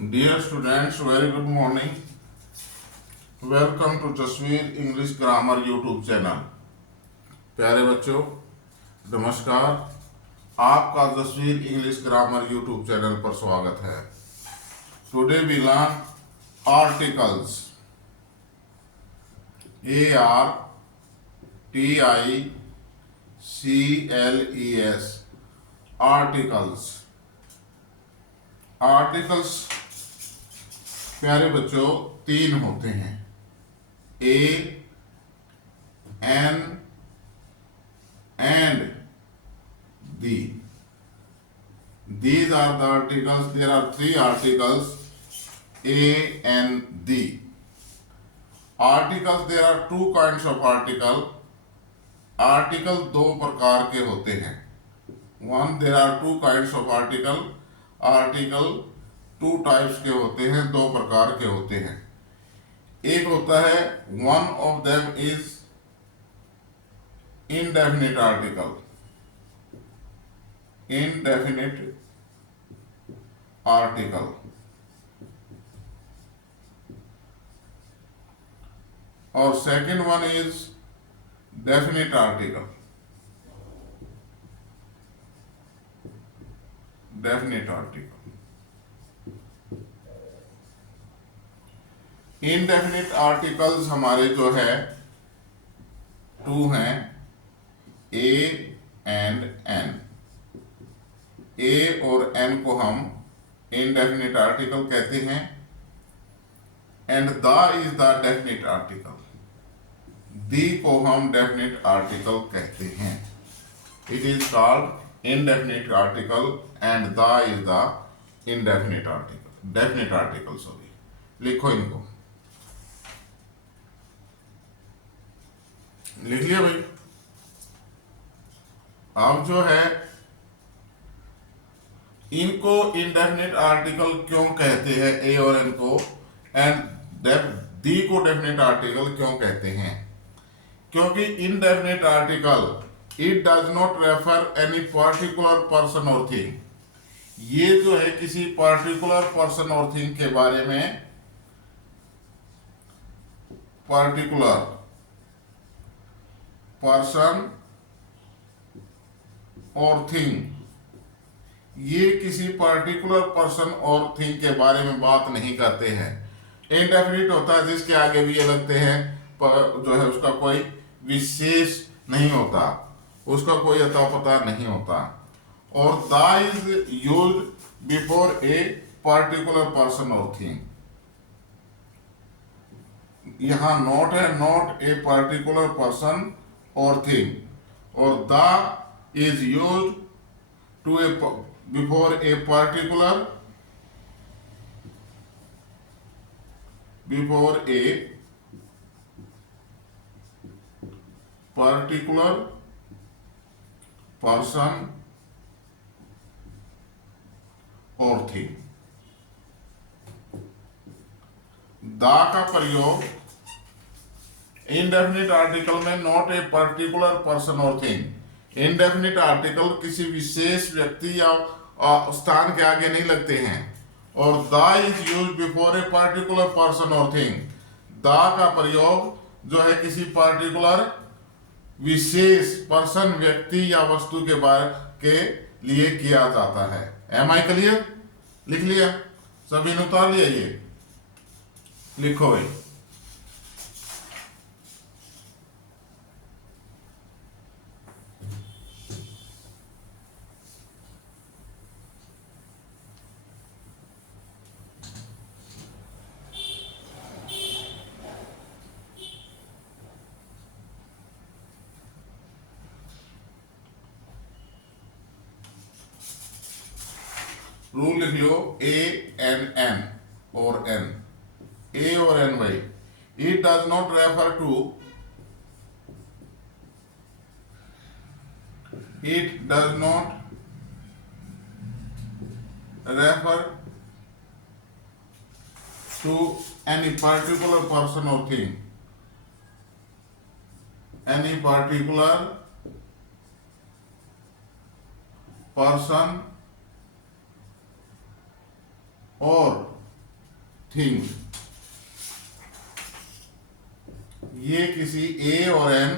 Dear students, very good morning. Welcome to तस्वीर English grammar YouTube channel. प्यारे बच्चों, नमस्कार। आपका तस्वीर इंग्लिश ग्रामर यूट्यूब चैनल पर स्वागत है। Today we learn articles. ARTICLES articles. Articles प्यारे बच्चों तीन होते हैं, a, an and the. These are the articles. There are three articles, A, N, D. Articles, there are two kinds of article. Article दो प्रकार के होते हैं। One, there are two kinds of article. Article two types के होते हैं, दो प्रकार के होते हैं। एक होता है one of them is indefinite article. Indefinite article और second one is definite article. Definite article. Indefinite articles हमारे जो है टू हैं, ए एंड एन। ए और एन को हम इनडेफिनिट आर्टिकल कहते हैं and the is the definite article. The को हम डेफिनिट आर्टिकल कहते हैं। It is called indefinite article and the is the indefinite article, definite article. Sorry, लिखो इनको। लिख लिया भाई। अब जो है इनको इनडेफिनिट आर्टिकल क्यों कहते हैं, ए और एन को, एंड दी को डेफिनिट आर्टिकल क्यों कहते हैं? क्योंकि indefinite article it does not refer any particular person और थिंग। ये जो है किसी पर्टिकुलर पर्सन और थिंग के बारे में, पर्टिकुलर पर्सन और थिंग, ये किसी पर्टिकुलर पर्सन और थिंग के बारे में बात नहीं करते हैं। इनडेफिनिट होता है जिसके आगे भी ये लगते हैं, पर जो है उसका कोई विशेष नहीं होता, उसका कोई अता पता नहीं होता। और the is used before a particular person और थिंग। यहां नॉट है, नॉट ए पर्टिकुलर पर्सन और थिंग, और the is used to a before a particular, before a particular person और थिंग। द का प्रयोग इनडेफिनिट आर्टिकल में नॉट ए पर्टिकुलर पर्सन और थिंग। इनडेफिनिट आर्टिकल किसी विशेष व्यक्ति या स्थान के आगे नहीं लगते हैं। और the is used before a particular person और थिंग। द का प्रयोग जो है किसी पर्टिकुलर विशेष पर्सन, व्यक्ति या वस्तु के बारे के लिए किया जाता है। Am I clear? लिख लिया सभी ने? उतार लिया? ये लिखो भाई। रूल लिख लो, ए एन एन और एन। ए और एन भाई, it does not refer to, it does not refer to any particular person और थिंग। एनी पर्टिकुलर पर्सन और थिंग। ये किसी ए और एन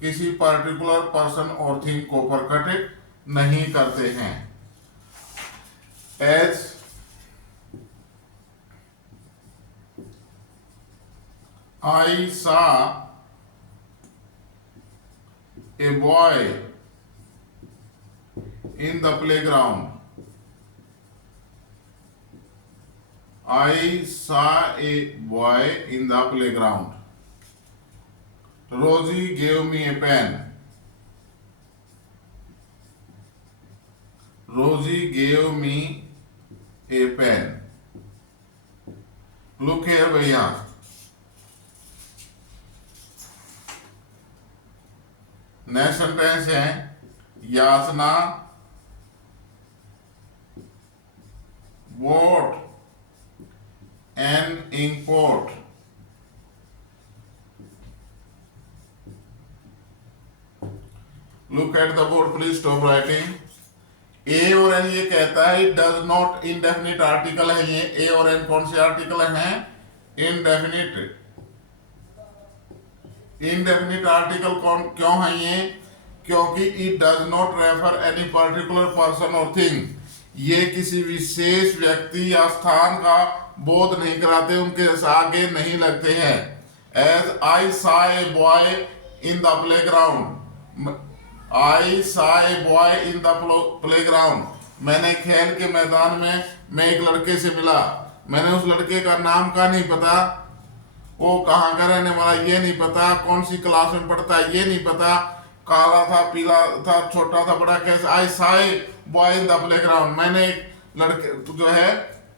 किसी पर्टिकुलर पर्सन और थिंग को प्रकट नहीं करते हैं। As I saw a boy in the playground. I saw a boy in the playground. Rosie gave me a pen. Rosie gave me a pen. Look here भैया, next sentence है याचना bought an ink pot. Look at the board, please stop writing. ए और N ये कहता है does not indefinite article है। ये ए और एन कौन से आर्टिकल हैं? इनडेफिनिट। इनडेफिनिट आर्टिकल कौन क्यों है ये? क्योंकि it does not refer any particular person और थिंग। ये किसी विशेष व्यक्ति या स्थान का बोध नहीं कराते, उनके आगे नहीं लगते हैं। As I saw a boy in the playground. I saw a boy in the playground. मैंने खेल के मैदान में मैं एक लड़के से मिला। मैंने उस लड़के का नाम का नहीं पता, वो कहाँ का रहने वाला ये नहीं पता, कौन सी क्लास में पढ़ता है ये नहीं पता, काला था पीला था छोटा था बड़ा कैसे। आई saw a boy in the playground. मैंने एक लड़के जो है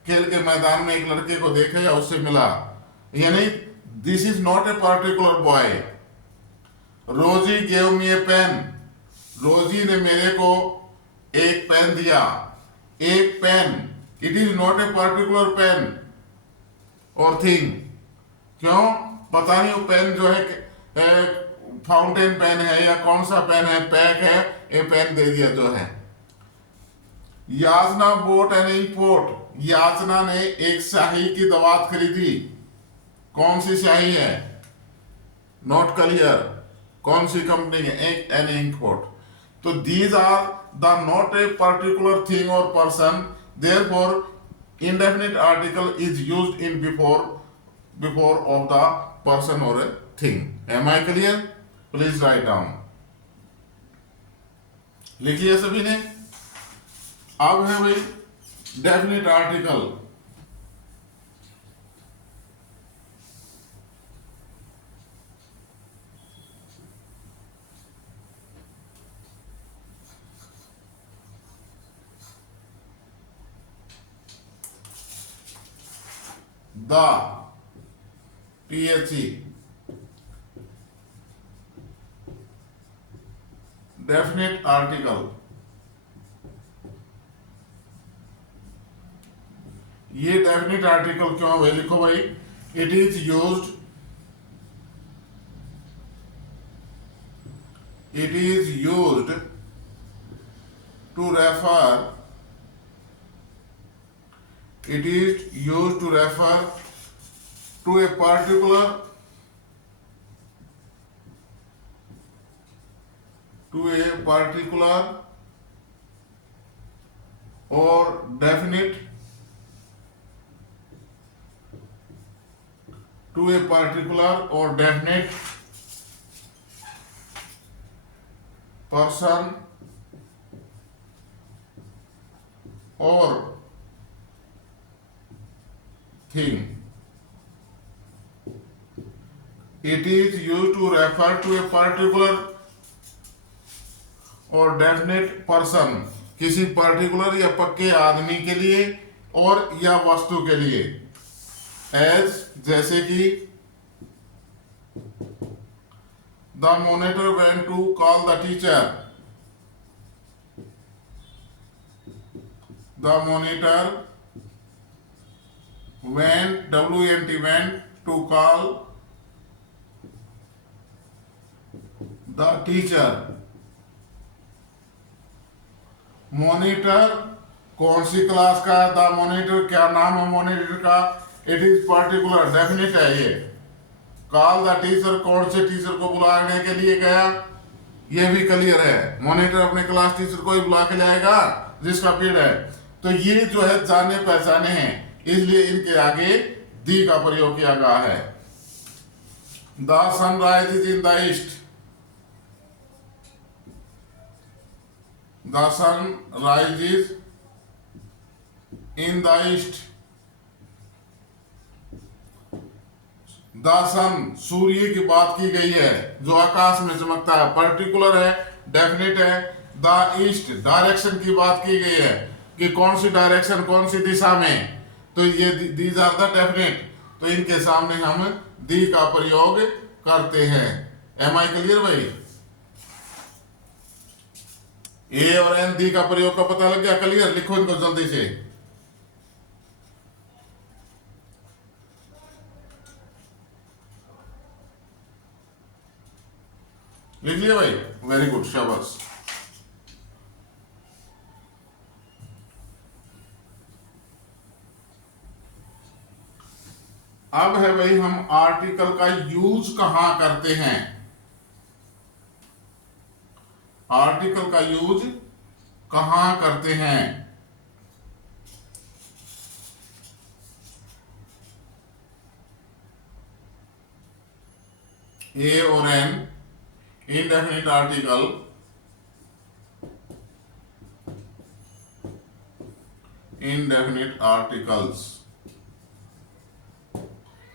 खेल के मैदान में एक लड़के को देखा या उससे मिला। यानी this is not a particular boy. Rosy gave me a pen. Rosy ने मेरे को एक पेन दिया। एक pen, it is not a particular pen और थिंग। क्यों? पता नहीं वो पेन जो है फाउंटेन पेन है या कौन सा पेन है, पैक है, ये पेन दे दिया जो है। याचना बोट एन इंपोर्ट. याचना ने एक स्याही की दवात खरीदी। कौन सी स्याही है? Not clear. कौन सी कंपनी है? एक एन इंपोर्ट. तो these are the not a particular thing or person, therefore indefinite article is used in before of the person or a thing. Am I clear? Please write down. लिखिए सभी ने. अब है भाई definite article. The THE definite article. ये definite article क्यों है? लिखो भाई. It is used to refer to a particular or definite person or thing. It is used to refer to a particular or definite person, किसी particular या पक्के आदमी के लिए और या वस्तु के लिए. As जैसे कि the monitor went to call the teacher. The monitor went to call the teacher. Monitor कौन सी क्लास का है? द मॉनिटर क्या नाम है मॉनिटर का? इट इज पर्टिकुलर, डेफिनेट है ये। कॉल द टीचर, कौन से टीचर को बुलाने के लिए गया, ये भी क्लियर है। मॉनिटर अपने क्लास टीचर को ही बुला के लाएगा जिसका पीरियड है। तो ये जो है जाने पहचाने हैं, इसलिए इनके आगे दी का प्रयोग किया गया है। The sun rises in the east, the sun rises in the east. The sun, सूर्य की बात की गई है जो आकाश में चमकता है, पर्टिकुलर है, डेफिनेट है। द ईस्ट, डायरेक्शन की बात की गई है कि कौन सी डायरेक्शन, कौन सी दिशा में, तो ये दीज आर द डेफिनेट। तो इनके सामने हम दी का प्रयोग करते हैं। एम आई क्लियर भाई? ए और एन, दी का प्रयोग का पता लग गया? क्लियर? लिखो इनको जल्दी से। लिख लिया भाई? वेरी गुड, शाबाश। अब है भाई हम आर्टिकल का यूज कहां करते हैं। आर्टिकल का यूज कहां करते हैं? ए और N, indefinite article, indefinite articles,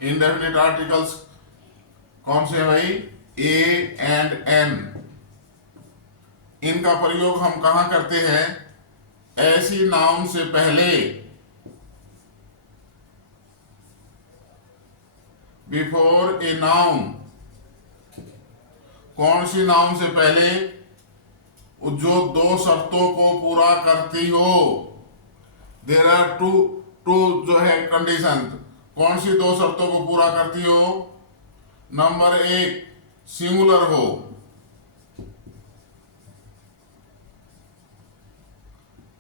indefinite articles कौन से है भाई? A and an. इनका प्रयोग हम कहां करते हैं? ऐसी नाउन से पहले, बिफोर ए नाउन। कौन सी नाउन से पहले? जो दो शर्तों को पूरा करती हो। देयर आर टू जो है कंडीशन। कौन सी दो शर्तों को पूरा करती हो? नंबर एक, सिंगुलर हो।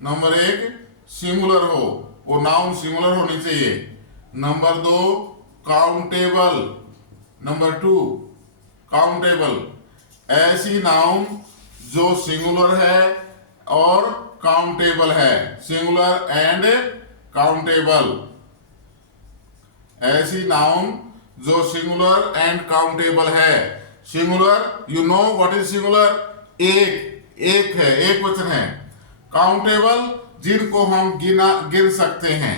नंबर एक, सिंगुलर हो, वो नाउन सिंगुलर होनी चाहिए। नंबर दो, काउंटेबल। Number two, countable. ऐसी नाउन जो सिंगुलर है और काउंटेबल है, सिंगुलर एंड काउंटेबल। ऐसी नाउन जो सिंगुलर एंड काउंटेबल है। Singular, you know what is singular? एक है, एक वचन है। काउंटेबल, जिनको हम गिन सकते हैं,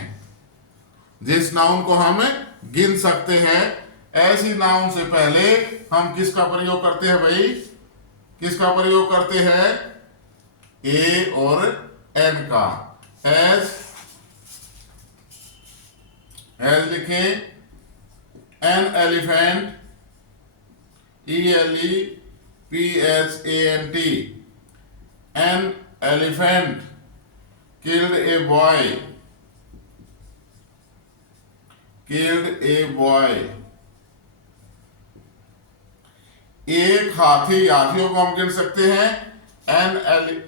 जिस नाउन को हम गिन सकते हैं। ऐसी नाउन से पहले हम किसका प्रयोग करते हैं भाई? किसका प्रयोग करते हैं? ए और एन का। एज लिखे, an elephant, ELEPHANT, an elephant killed a boy, killed a boy। एक हाथी, हाथियों को हम गिन सकते हैं। N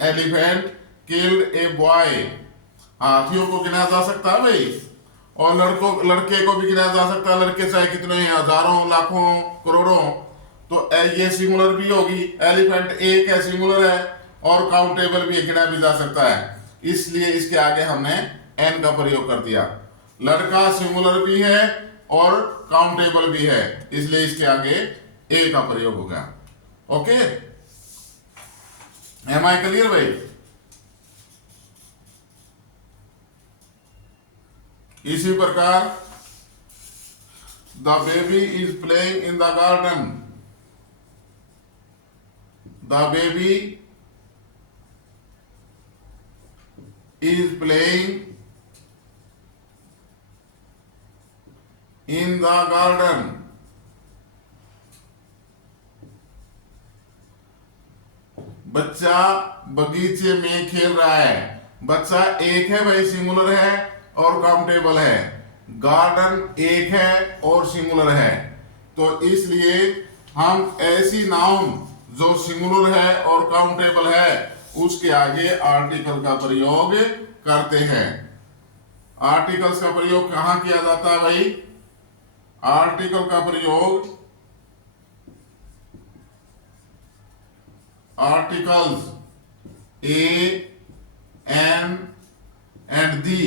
elephant killed a boy, हाथियों को गिना जा सकता है भाई। और लड़के को भी गिना जा सकता है, लड़के चाहे कितने हैं, हजारों, लाखों, करोड़ों। तो ये सिंगुलर भी होगी। एलिफेंट एक है, सिंगुलर है, और काउंटेबल भी गिना भी जा सकता है, इसलिए इसके आगे हमने एन का प्रयोग कर दिया। लड़का सिंगुलर भी है और काउंटेबल भी है, इसलिए इसके आगे ए का प्रयोग हो गया। ओके, एम आई क्लियर भाई? इसी प्रकार the baby is playing in the garden, the baby is playing in the garden. बच्चा बगीचे में खेल रहा है। बच्चा एक है भाई, सिंगुलर है और काउंटेबल है। गार्डन एक है और सिंगुलर है, तो इसलिए हम ऐसी नाउन जो सिंगुलर है और काउंटेबल है उसके आगे आर्टिकल का प्रयोग करते हैं। आर्टिकल्स का प्रयोग कहाँ किया जाता है भाई? आर्टिकल का प्रयोग articles a, an and the,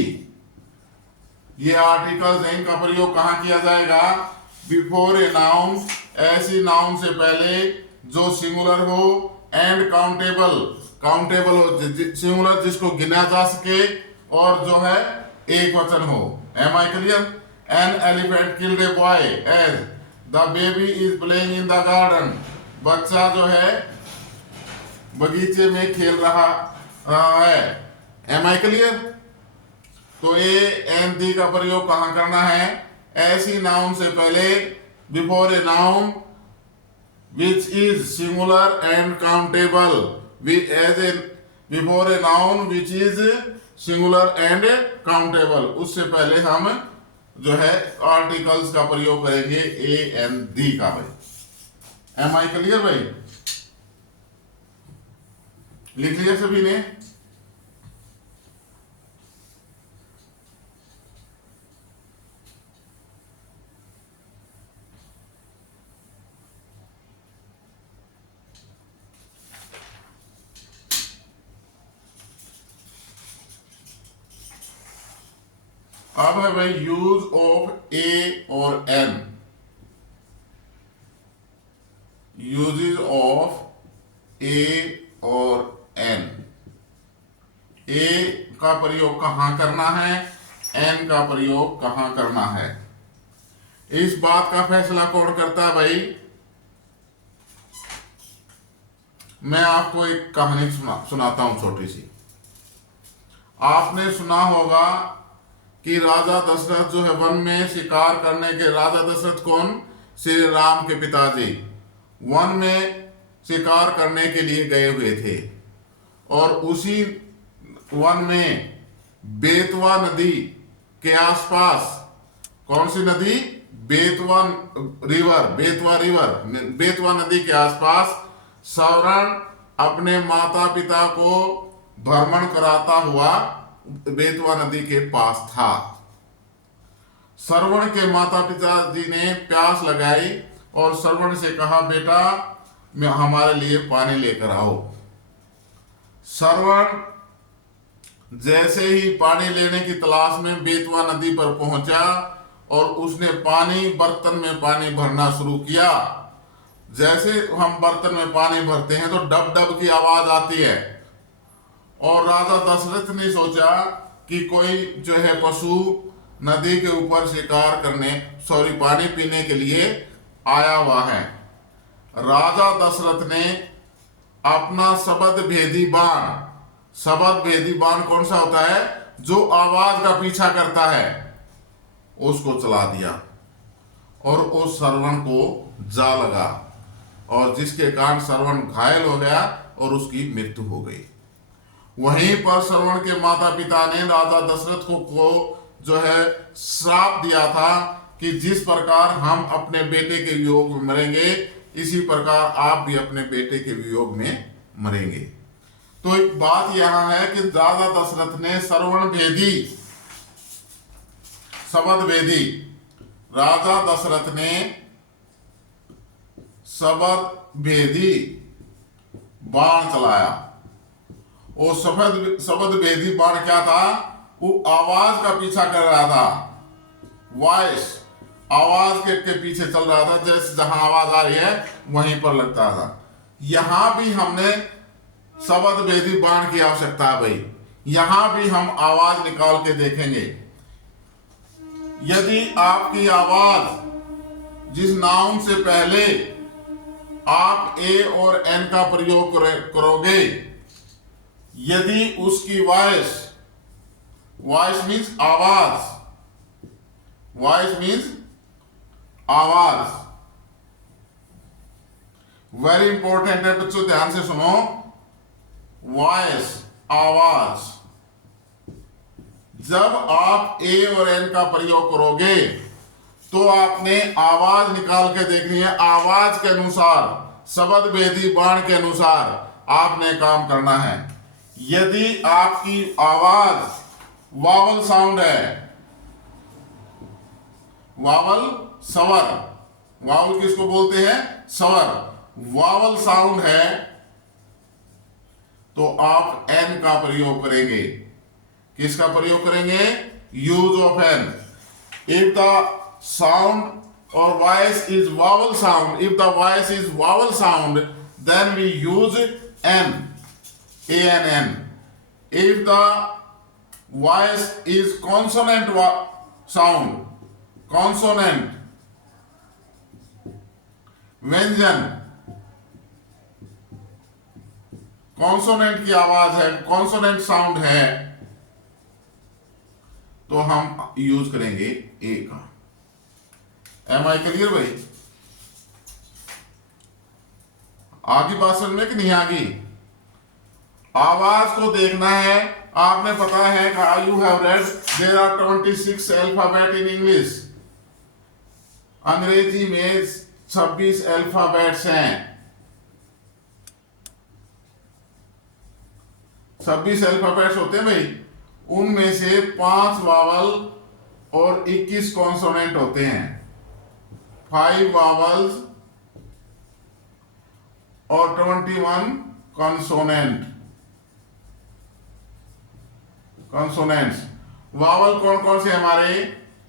ये आर्टिकल्स हैं, इनका प्रयोग कहाँ किया जाएगा? बिफोर ए नाउन, ऐसी नाउन से पहले जो सिंगुलर हो, एंड काउंटेबल, काउंटेबल हो, सिंगुलर जिसको गिना जा सके, और जो है एक वचन हो। Am I clear? An elephant killed a boy as the baby is playing in the garden, बच्चा जो है बगीचे में खेल रहा है। Am I clear? तो ए एन दी का प्रयोग कहाँ करना है? ऐसी नाउन से पहले, before a noun which is singular and countable, before a noun which is singular and countable, उससे पहले हम जो है आर्टिकल्स का प्रयोग करेंगे ए एन दी का। भाई एम आई क्लियर? भाई लिख लिया सभी ने? अब है भाई यूज ऑफ ए और एन। यूजेज ऑफ ए और एन। ए का प्रयोग कहाँ करना है, एन का प्रयोग कहाँ करना है, इस बात का फैसला कौन करता है भाई? मैं आपको एक कहानी सुनाता हूं छोटी सी। आपने सुना होगा कि राजा दशरथ जो है वन में शिकार करने के, राजा दशरथ कौन? श्री राम के पिताजी वन में शिकार करने के लिए गए हुए थे, और उसी वन में बेतवा नदी के आसपास, कौन सी नदी? बेतवा रिवर, बेतवा नदी के आसपास सवर्ण अपने माता पिता को भ्रमण कराता हुआ बेतवा नदी के पास था। श्रवण के माता पिताजी ने प्यास लगाई और श्रवण से कहा, बेटा मैं हमारे लिए पानी लेकर आओ। श्रवण जैसे ही पानी लेने की तलाश में बेतवा नदी पर पहुंचा और उसने पानी, बर्तन में पानी भरना शुरू किया। जैसे हम बर्तन में पानी भरते हैं तो डब डब की आवाज आती है, और राजा दशरथ ने सोचा कि कोई जो है पशु नदी के ऊपर शिकार करने, पानी पीने के लिए आया हुआ है। राजा दशरथ ने अपना शब्द भेदी बाण, शब्द भेदी बाण कौन सा होता है? जो आवाज का पीछा करता है, उसको चला दिया और उस श्रवण को जा लगा, और जिसके कारण श्रवण घायल हो गया और उसकी मृत्यु हो गई। वहीं पर श्रवण के माता पिता ने राजा दशरथ को जो है श्राप दिया था कि जिस प्रकार हम अपने बेटे के वियोग में मरेंगे, इसी प्रकार आप भी अपने बेटे के वियोग में मरेंगे। तो एक बात यहां है कि राजा दशरथ ने श्रवण भेदी, शब्द भेदी, राजा दशरथ ने शब्द भेदी बाण चलाया। वो शब्द भेदी बाण क्या था? वो आवाज का पीछा कर रहा था, वॉइस, आवाज के पीछे चल रहा था। जैसे जहां आवाज आ रही है वहीं पर लगता था। यहां भी हमने शब्द भेदी बाण की आवश्यकता है भाई। यहां भी हम आवाज निकाल के देखेंगे। यदि आपकी आवाज जिस नाउन से पहले आप ए और एन का प्रयोग करोगे, यदि उसकी वॉइस, वॉइस मीन्स आवाज, वॉइस मीन्स आवाज, वेरी इंपॉर्टेंट है बच्चों, ध्यान से सुनो। वॉइस, आवाज, जब आप ए और एन का प्रयोग करोगे तो आपने आवाज निकाल के देखनी है। आवाज के अनुसार, शब्द भेदी बाण के अनुसार आपने काम करना है। यदि आपकी आवाज वावल साउंड है, वावल स्वर, वावल किसको बोलते हैं? स्वर। वावल साउंड है तो आप एन का प्रयोग करेंगे। किसका प्रयोग करेंगे? Use of an. If the sound or voice is vowel sound, if the voice is vowel sound, then we use an, ANN. If the voice is consonant sound, consonant, व्यंजन, कॉन्सोनेंट की आवाज है, कॉन्सोनेंट साउंड है, तो हम use करेंगे ए का। M I clear भाई? आगे बात समझ में कि नहीं आगी? आवाज को देखना है। आपने पता है कि you have read there are 26 alphabet in English. अंग्रेजी में 26 अल्फाबेट्स हैं। 26 अल्फाबेट्स होते हैं भाई, उनमें से 5 वावल और 21 कॉन्सोनेंट होते हैं। 5 वावल्स और 21 कॉन्सोनेंट, कॉन्सोनेंट्स। वावल कौन कौन से हमारे?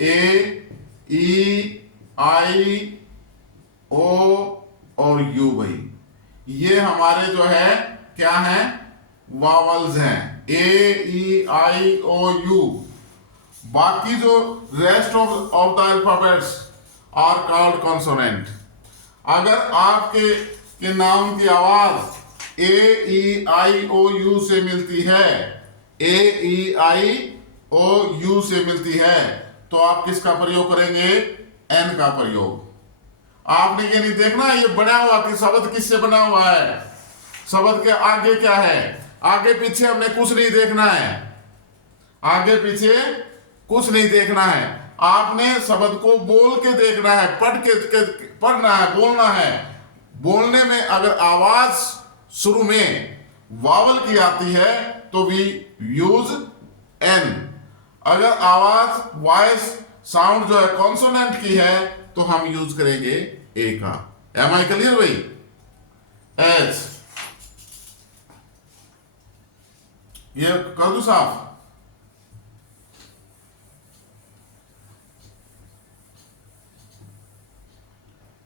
ए, ई, आई, ओ और यू भाई। ये हमारे जो है क्या हैं? वावल्स हैं। A, E, I, O, U. बाकी जो rest of the alphabets are called consonant. अगर आपके के नाम की आवाज ए, ई, आई, ओ, यू से मिलती है, ए, ई, आई, ओ, यू से मिलती है, तो आप किसका प्रयोग करेंगे? एन का प्रयोग। आपने ये नहीं देखना ये बना हुआ कि शब्द किससे बना हुआ है, शब्द के आगे क्या है, आगे पीछे हमने कुछ नहीं देखना है, आगे पीछे कुछ नहीं देखना है। आपने शब्द को बोल के देखना है, पढ़ना है, बोलना है। बोलने में अगर आवाज शुरू में वावल की आती है तो वी यूज एन। अगर आवाज वॉइस साउंड जो है कॉन्सोनेंट की है तो हम यूज करेंगे ए का। एम आई क्लियर भाई? एच, ये कर दू साफ?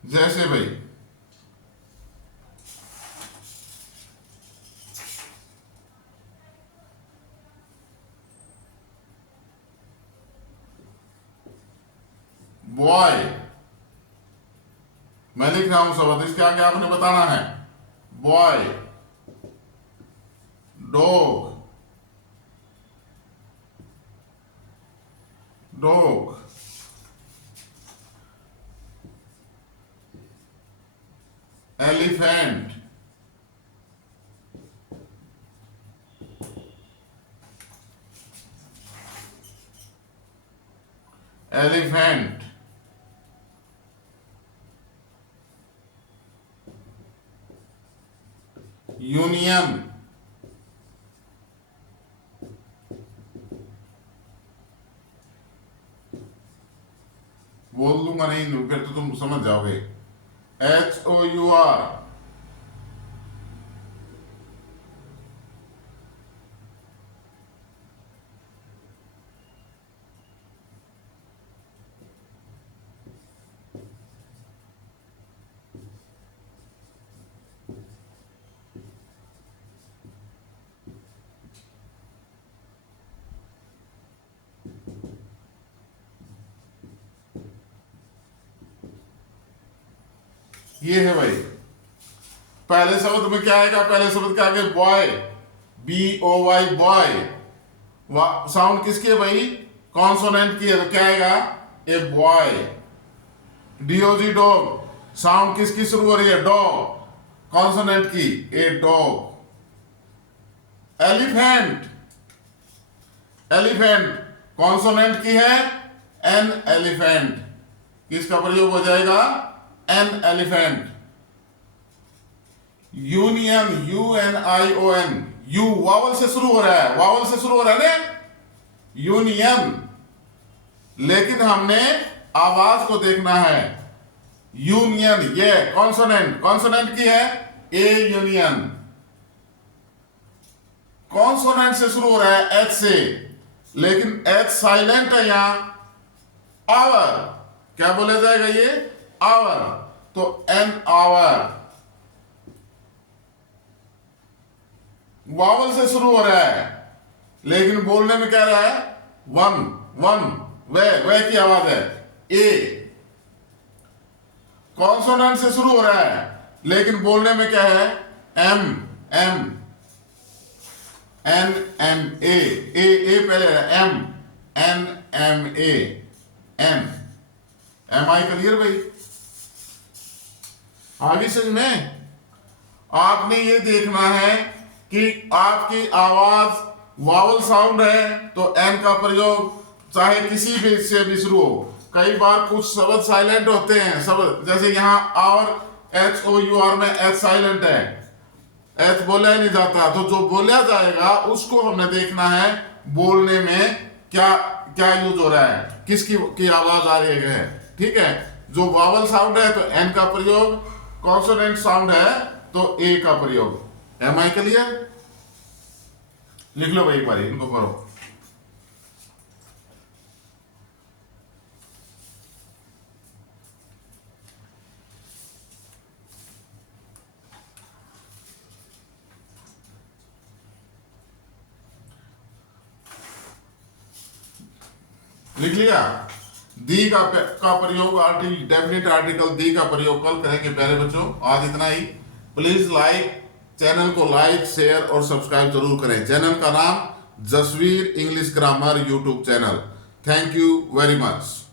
जैसे भाई बॉय, मैं लिख रहा हूं शब्द, इसके आगे आपने बताना है। Boy, dog, dog, elephant, elephant, union, बोल दूंगा नहीं फिर तो तुम समझ जाओगे। HOUR, ये है भाई। पहले शब्द में क्या आएगा? पहले शब्द के आगे बॉय, BOY, बॉय। साउंड किसकी है भाई? कॉन्सोनेंट की है, तो क्या आएगा? A boy. DOG, dog. Sound किसकी शुरू हो रही है? डॉग, कॉन्सोनेंट की, a dog. Elephant, elephant consonant की है, एन एलिफेंट। किसका प्रयोग हो जाएगा? An elephant. Union, UNION, you vowel से शुरू हो रहा है, वावल से शुरू हो रहा है ना? यूनियन, लेकिन हमने आवाज को देखना है। यूनियन, ये कॉन्सोनेंट, कॉन्सोनेंट की है ए यूनियन। कॉन्सोनेंट से शुरू हो रहा है एच से, लेकिन एच साइलेंट है यहां। आवर, क्या बोला जाएगा ये? आवर, तो एन आवर। वावल से शुरू हो रहा है, लेकिन बोलने में क्या रहा है? वन, वन, वह की आवाज है ए। कॉन्सोनेंट से शुरू हो रहा है, लेकिन बोलने में क्या है? M, M, N M A पहले है, M, N M A, N. Am I clear भाई? आगे समझ में आपने ये देखना है कि आपकी आवाज वावल साउंड है तो एन का प्रयोग चाहे किसी भी से भी शुरू हो। कई बार कुछ शब्द साइलेंट होते हैं, शब्द जैसे यहाँ और एच ओ यू आर में एच साइलेंट है, एच बोला ही नहीं जाता, तो जो बोला जाएगा उसको हमने देखना है बोलने में क्या क्या यूज हो रहा है, किसकी की आवाज आ रही है। ठीक है, जो वावल साउंड है तो एन का प्रयोग, कॉन्सोनेंट साउंड है तो ए का प्रयोग। Am I clear? लिख लो भाई एक बार, इनको करो। लिख लिया? दी का प्रयोग डेफिनेट आर्टिकल दी का प्रयोग कल करेंगे प्यारे बच्चों। आज इतना ही। प्लीज चैनल को लाइक, शेयर और सब्सक्राइब जरूर करें। चैनल का नाम Jasveer English grammar YouTube channel. Thank you very much.